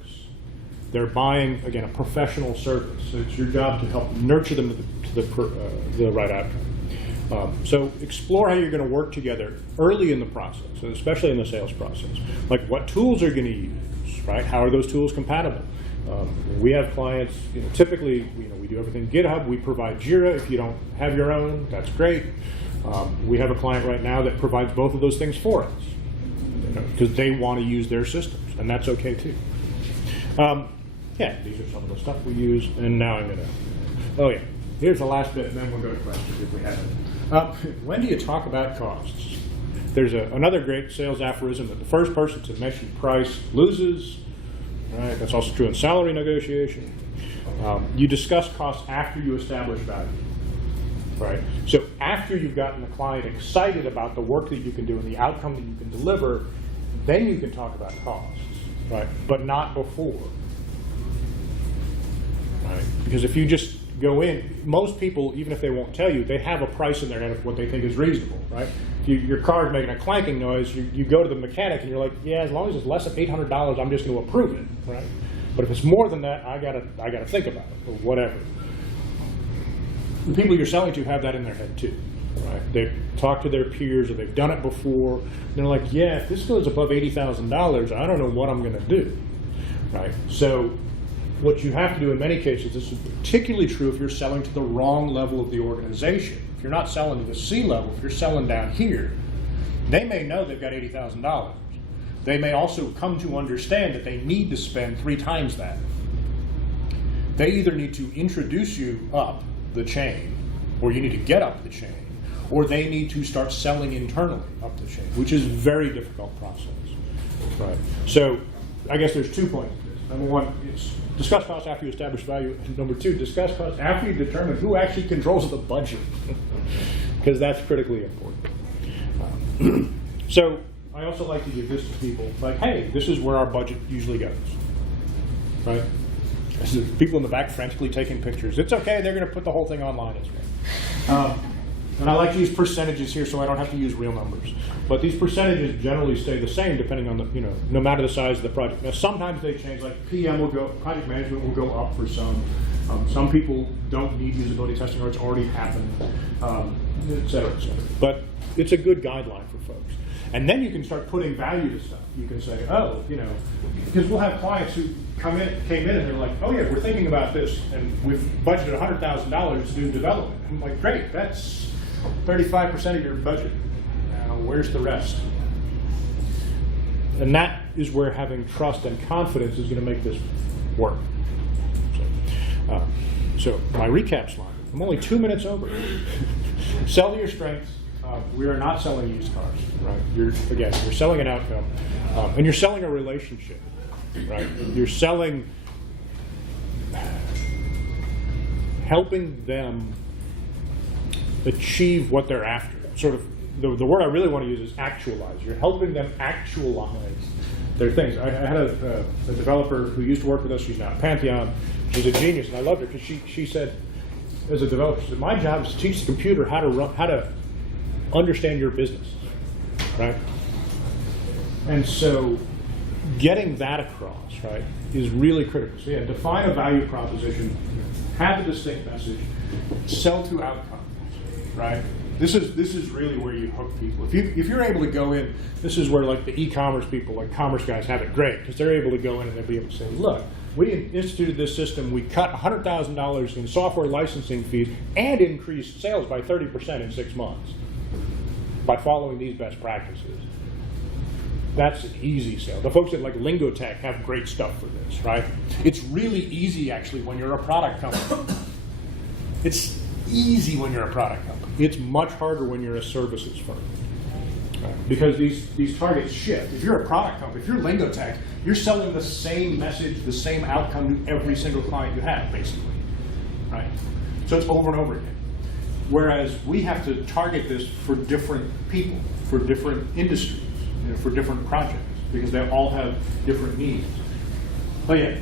They're buying, again, a professional service. So it's your job to help nurture them to the right outcome. So explore how you're going to work together early in the process, and especially in the sales process. Like what tools are going to use, right? How are those tools compatible? We have clients, typically, we do everything GitHub. We provide Jira. If you don't have your own, that's great. We have a client right now that provides both of those things for us because they want to use their systems, and that's okay too. Yeah, these are some of the stuff we use, and now I'm going to, oh yeah, here's the last bit, and then we'll go to questions if we have it. When do you talk about costs? There's another great sales aphorism that the first person to mention price loses, right? That's also true in salary negotiation. You discuss costs after you establish value, right? So after you've gotten the client excited about the work that you can do and the outcome that you can deliver, then you can talk about costs, right? But not before. Right? Because if you just go in, most people, even if they won't tell you, they have a price in their head of what they think is reasonable, right? If your car's making a clanking noise, you go to the mechanic and you're like, yeah, as long as it's less than $800, I'm just going to approve it, right? But if it's more than that, I gotta think about it, or whatever. The people you're selling to have that in their head too, right? They've talked to their peers or they've done it before. And they're like, yeah, if this goes above $80,000, I don't know what I'm going to do, right? So what you have to do in many cases, this is particularly true if you're selling to the wrong level of the organization. If you're not selling to the C level, if you're selling down here, they may know they've got $80,000. They may also come to understand that they need to spend 3 times that. They either need to introduce you up the chain, or you need to get up the chain, or they need to start selling internally up the chain, which is a very difficult process. Right. So I guess there's 2 points to this. Number one is discuss costs after you establish value. And number 2, discuss costs after you determine who actually controls the budget, because that's critically important. So I also like to give this to people, like, hey, this is where our budget usually goes, right? People in the back frantically taking pictures. It's okay, they're going to put the whole thing online as well. And I like to use percentages here so I don't have to use real numbers. But these percentages generally stay the same depending on the, no matter the size of the project. Now sometimes they change, like PM will go, project management will go up for some. Some people don't need usability testing or it's already happened, et cetera, et cetera. But it's a good guideline for folks. And then you can start putting value to stuff. You can say, oh, because we'll have clients who came in and they're like, oh yeah, we're thinking about this and we've budgeted $100,000 to do development. I'm like, great, that's 35% of your budget. Now, where's the rest? And that is where having trust and confidence is going to make this work. So my recap slide. I'm only 2 minutes over. Sell to your strengths. We are not selling used cars, right? You're selling an outcome, and you're selling a relationship, right? You're selling, helping them achieve what they're after. Sort of the word I really want to use is actualize. You're helping them actualize their things. I had a developer who used to work with us. She's now at Pantheon. She's a genius, and I loved her because she said, as a developer, she said, my job is to teach the computer how to understand your business, right? And so getting that across, right, is really critical. So yeah, define a value proposition, have a distinct message, sell to outcomes, right? This is really where you hook people. If you're able to go in, this is where like the e-commerce people, like commerce guys, have it great because they're able to go in and they'll be able to say, look, we instituted this system, we cut $100,000 in software licensing fees and increased sales by 30% in 6 months by following these best practices. That's an easy sale. The folks at like Lingotech have great stuff for this, right? It's really easy actually when you're a product company. It's easy when you're a product company. It's much harder when you're a services firm. Right? Because these targets shift. If you're a product company, if you're Lingotech, you're selling the same message, the same outcome to every single client you have, basically. Right? So it's over and over again. Whereas we have to target this for different people, for different industries, for different projects, because they all have different needs. But yeah,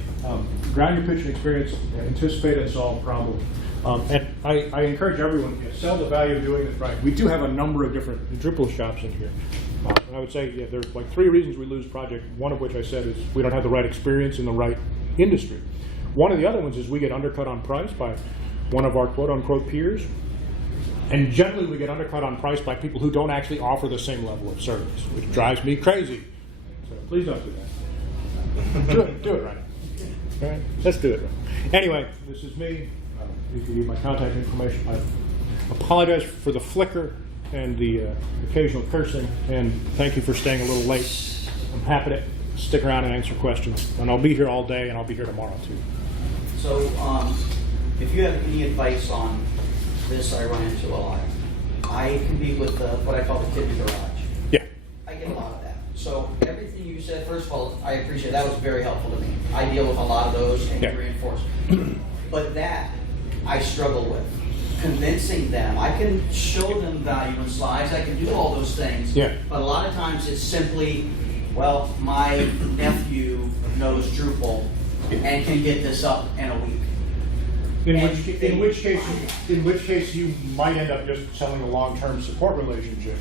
ground your pitching experience, anticipate and solve problems. And I encourage everyone to sell the value of doing it right. We do have a number of different Drupal shops in here. And I would say there's like 3 reasons we lose project, one of which I said is we don't have the right experience in the right industry. One of the other ones is we get undercut on price by one of our quote-unquote peers. And generally we get undercut on price by people who don't actually offer the same level of service, which drives me crazy. So please don't do that. Do it right. All right? Let's do it right. Anyway, this is me. You can leave my contact information. I apologize for the flicker and the occasional cursing, and thank you for staying a little late. I'm happy to stick around and answer questions, and I'll be here all day, and I'll be here tomorrow too. So, if you have any advice on this, I run into a lot. I compete with what I call the kid in the garage. Yeah. I get a lot of that. So everything you said, first of all, I appreciate that was very helpful to me. I deal with a lot of those and Yeah. reinforce. But that I struggle with. Convincing them. I can show them value in slides. I can do all those things. Yeah. But a lot of times it's simply, well, my nephew knows Drupal and can get this up in a week. In which case you might end up just selling a long-term support relationship.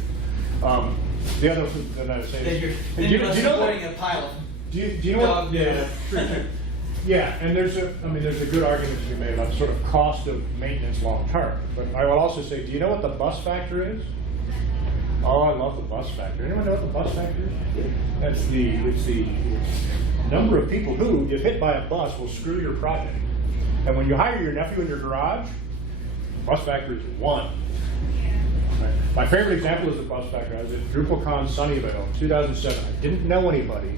The other thing that I was saying is, Then you're supporting a pilot. Do you know what? Yeah. Yeah, and there's a good argument to be made about sort of cost of maintenance long term. But I will also say, do you know what the bus factor is? Oh, I love the bus factor. Anyone know what the bus factor is? It's the number of people who, if hit by a bus, will screw your project. And when you hire your nephew in your garage, the bus factor is 1. Right? My favorite example is the bus factor. I was at Drupalcamp Sunnyvale in 2007. I didn't know anybody.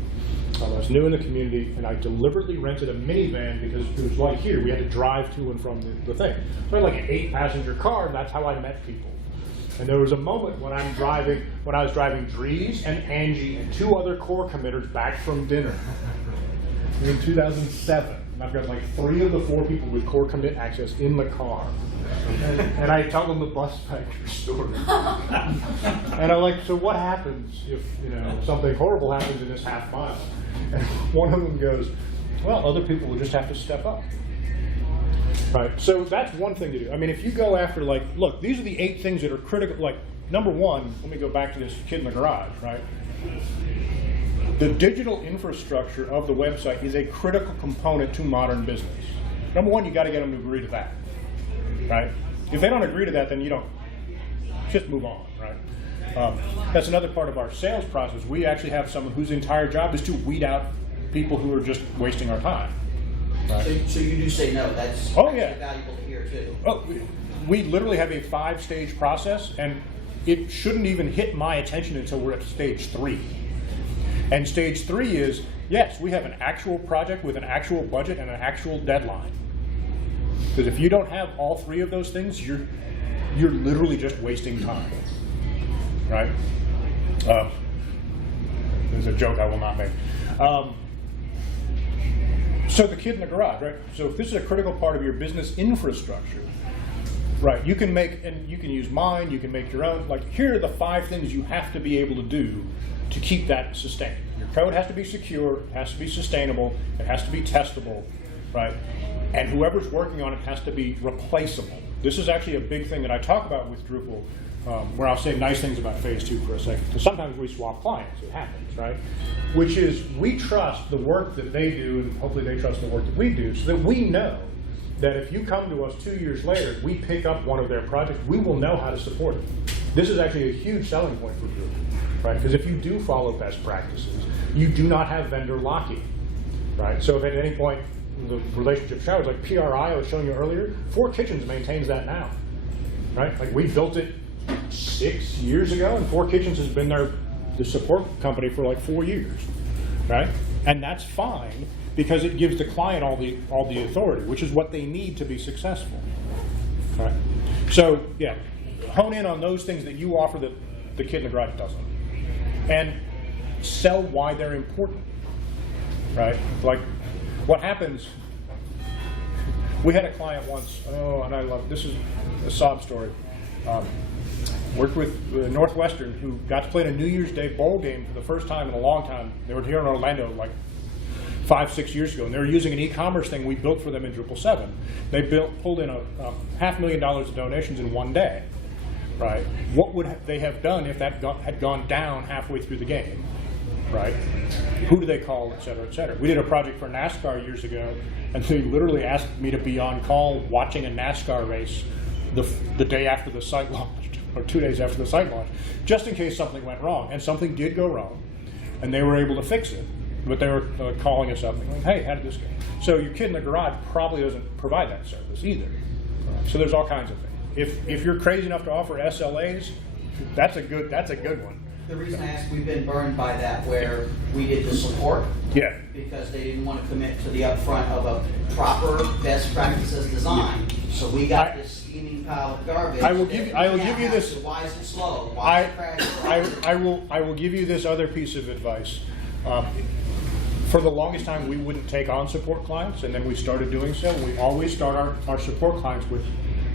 I was new in the community, and I deliberately rented a minivan because it was like here. We had to drive to and from the thing. So I had like an 8-passenger car, and that's how I met people. And there was a moment when I was driving Dries and Angie and 2 other core committers back from dinner in 2007. And I've got like 3 of the 4 people with core commit access in the car. And I tell them the bus factor story. And I'm like, so what happens if something horrible happens in this half mile? And one of them goes, well, other people will just have to step up. Right. So that's one thing to do. I mean, if you go after like, look, these are the 8 things that are critical. Like, number 1, let me go back to this kid in the garage, right? The digital infrastructure of the website is a critical component to modern business. Number 1, you got to get them to agree to that, right? If they don't agree to that, then you don't, just move on, right? That's another part of our sales process. We actually have someone whose entire job is to weed out people who are just wasting our time. Right? So you do say no. That's yeah. valuable to hear too. Oh, we literally have a 5-stage process, and it shouldn't even hit my attention until we're at stage 3. And stage 3 is, yes, we have an actual project with an actual budget and an actual deadline. Because if you don't have all 3 of those things, you're literally just wasting time. Right? There's a joke I will not make. So the kid in the garage, right? So if this is a critical part of your business infrastructure, Right, you can make, and you can use mine, you can make your own, like, here are the 5 things you have to be able to do to keep that sustained. Your code has to be secure, it has to be sustainable, it has to be testable, right? And whoever's working on it has to be replaceable. This is actually a big thing that I talk about with Drupal, where I'll say nice things about phase 2 for a second. Because sometimes we swap clients, it happens, right? Which is, we trust the work that they do, and hopefully they trust the work that we do, so that we know that if you come to us 2 years later, we pick up one of their projects, we will know how to support it. This is actually a huge selling point for Drupal, right? Because if you do follow best practices, you do not have vendor lock-in, right? So if at any point the relationship showers, like PRI I was showing you earlier, 4 Kitchens maintains that now, right? Like we built it 6 years ago, and 4 Kitchens has been the support company for like 4 years, right? And that's fine because it gives the client all the authority, which is what they need to be successful, right? So yeah, hone in on those things that you offer that the kid in the garage doesn't, and sell why they're important, right? Like, what happens, we had a client once, and I love, this is a sob story, worked with Northwestern, who got to play in a New Year's Day bowl game for the first time in a long time. They were here in Orlando like 5-6 years ago, and they were using an e-commerce thing we built for them in Drupal 7. They pulled in a $500,000 of donations in one day, right? What would they have done if that had gone down halfway through the game, right? Who do they call, et cetera, et cetera? We did a project for NASCAR years ago, and they literally asked me to be on call watching a NASCAR race the day after the site launched, or 2 days after the site launched, just in case something went wrong. And something did go wrong, and they were able to fix it. But they were calling us up and going, hey, how did this go? So your kid in the garage probably doesn't provide that service either. So there's all kinds of things. If you're crazy enough to offer SLAs, that's a good one. The reason I asked, we've been burned by that where we did the support. Yeah. Because they didn't want to commit to the upfront of a proper best practices design. So we got this steaming pile of garbage. I will give you this. Why is it slow? Why is it crashing? I will give you this other piece of advice. For the longest time, we wouldn't take on support clients, and then we started doing so. We always start our support clients with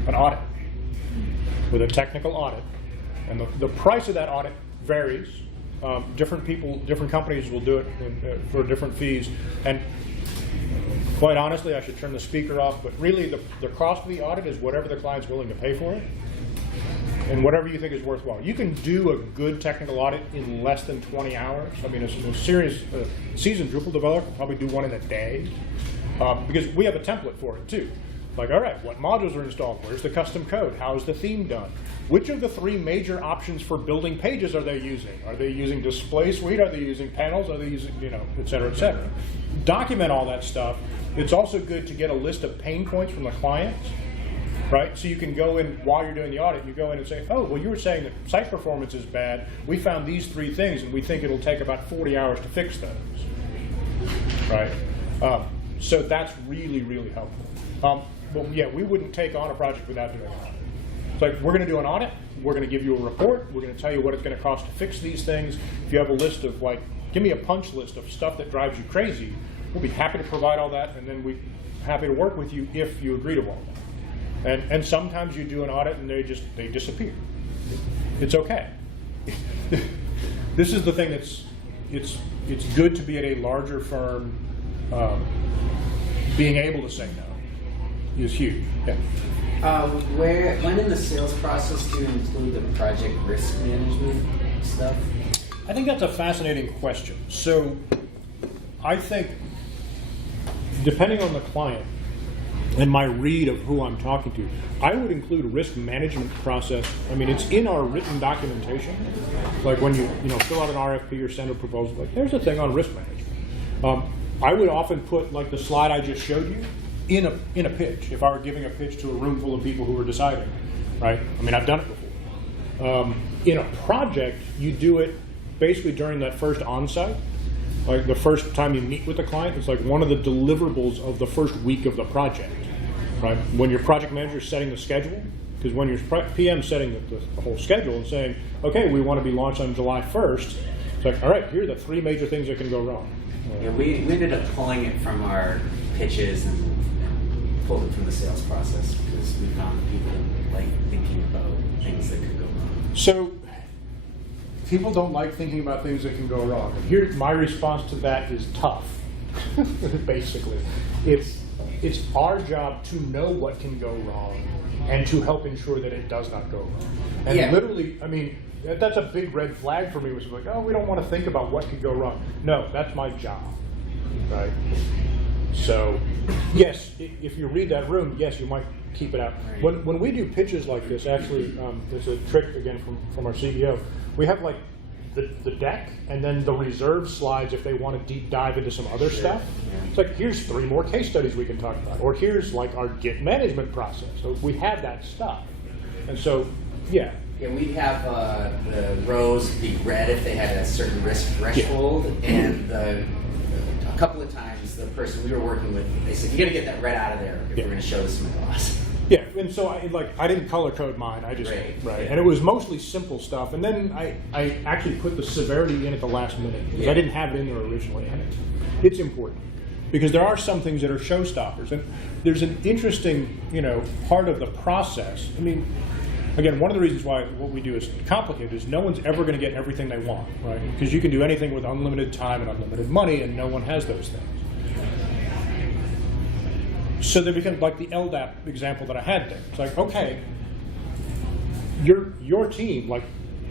an audit, with a technical audit. And the price of that audit varies. Different companies will do it for different fees. And quite honestly, I should turn the speaker off, but really the cost of the audit is whatever the client's willing to pay for it, and whatever you think is worthwhile. You can do a good technical audit in less than 20 hours. I mean, a serious seasoned Drupal developer will probably do one in a day, because we have a template for it too. Like, all right, what modules are installed? Where's the custom code? How is the theme done? Which of the 3 major options for building pages are they using? Are they using display suite? Are they using panels? Are they using, et cetera, et cetera? Document all that stuff. It's also good to get a list of pain points from the clients, right? So you can go in while you're doing the audit, you go in and say, oh, well, you were saying that site performance is bad. We found these 3 things, and we think it'll take about 40 hours to fix those, right? So that's really, really helpful. But yeah, we wouldn't take on a project without doing an audit. It's like, we're going to do an audit, we're going to give you a report, we're going to tell you what it's going to cost to fix these things. If you have a list of, like, give me a punch list of stuff that drives you crazy, we'll be happy to provide all that, and then we're happy to work with you if you agree to all that. And sometimes you do an audit and they disappear. It's okay. This is the thing that's, it's good to be at a larger firm. Being able to say no is huge. Yeah. When in the sales process do you include the project risk management stuff? I think that's a fascinating question. So I think, depending on the client and my read of who I'm talking to, I would include a risk management process. I mean, it's in our written documentation. Like when you fill out an RFP or send a proposal, like there's a thing on risk management. I would often put, like the slide I just showed you, in a pitch, if I were giving a pitch to a room full of people who were deciding, right? I mean, I've done it before. In a project, you do it basically during that first on-site. Like the first time you meet with the client, it's like one of the deliverables of the first week of the project, right? When your project manager is setting the schedule, because when your PM setting the whole schedule and saying, okay, we want to be launched on July 1st, it's like, all right, here are the 3 major things that can go wrong. Yeah, we ended up pulling it from our pitches and pulled it from the sales process because we found people like thinking about things that could go wrong. So people don't like thinking about things that can go wrong. And here, my response to that is tough. Basically, it's our job to know what can go wrong and to help ensure that it does not go wrong. And Yeah. literally, I mean, that's a big red flag for me. Was like, oh, we don't want to think about what could go wrong. No, that's my job, right? So, yes, if you read that room, yes, you might keep it out. When we do pitches like this, actually, there's a trick again from our CEO. We have like the deck and then the reserve slides if they want to deep dive into some other stuff. Yeah. It's like, here's 3 more case studies we can talk about, or here's like our Git management process. So we have that stuff, and so yeah. Yeah, we'd have the rows be red if they had a certain risk threshold, and a couple of times the person we were working with, they said, you got to get that red out of there if Yeah. we're going to show this to my boss. Yeah, and so I didn't color code mine. I just Right. and it was mostly simple stuff. And then I actually put the severity in at the last minute because Yeah. I didn't have it in there originally, and it's important because there are some things that are showstoppers, and there's an interesting part of the process. I mean, again, one of the reasons why what we do is complicated is no one's ever going to get everything they want, right? Because you can do anything with unlimited time and unlimited money, and no one has those things. So they become like the LDAP example that I had there. It's like, okay, your team, like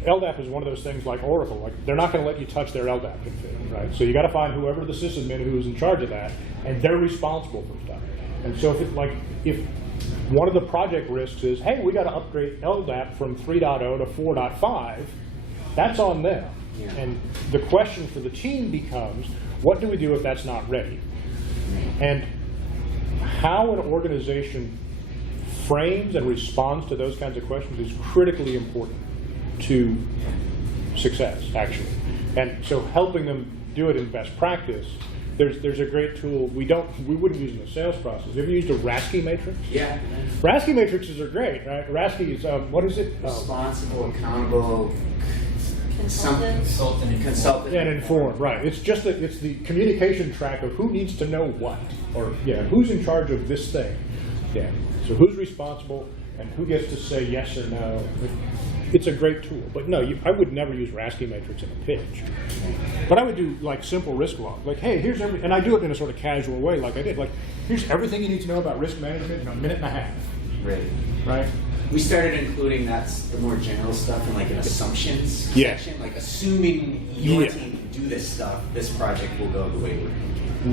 LDAP is one of those things like Oracle, like they're not going to let you touch their LDAP config, right? So you got to find whoever the sysadmin who's in charge of that, and they're responsible for stuff. And so if one of the project risks is, hey, we got to upgrade LDAP from 3.0 to 4.5, that's on them. Yeah. And the question for the team becomes, what do we do if that's not ready? And how an organization frames and responds to those kinds of questions is critically important to success, actually. And so helping them do it in best practice, there's a great tool. We wouldn't use in the sales process. Have you used a RASCI matrix? Yeah. RASCI matrices are great, right? RASCI is, what is it? Responsible, accountable, consultant. And informed, right. It's just it's the communication track of who needs to know what, or who's in charge of this thing. Yeah. So who's responsible and who gets to say yes or no. It's a great tool, but no, I would never use RASCI matrix in a pitch. But I would do like simple risk log, like, hey, here's and I do it in a sort of casual way, like I did, like, here's everything you need to know about risk management in a minute and a half. Right? We started including the more general stuff in like an assumptions section, like assuming your team can do this stuff, this project will go the way we're thinking.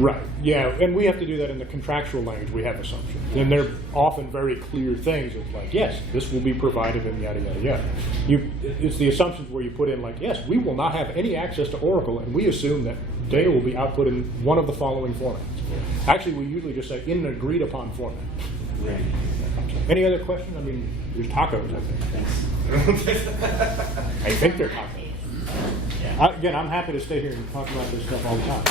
Right. Yeah, and we have to do that in the contractual language. We have assumptions, and they're often very clear things. It's like, yes, this will be provided, and yada yada yada. It's the assumptions where you put in like, yes, we will not have any access to Oracle, and we assume that data will be output in one of the following formats. Actually, we usually just say in an agreed upon format. Right. Any other questions? I mean, there's tacos, I think. Thanks. I think they're tacos. Again, I'm happy to stay here and talk about this stuff all the time.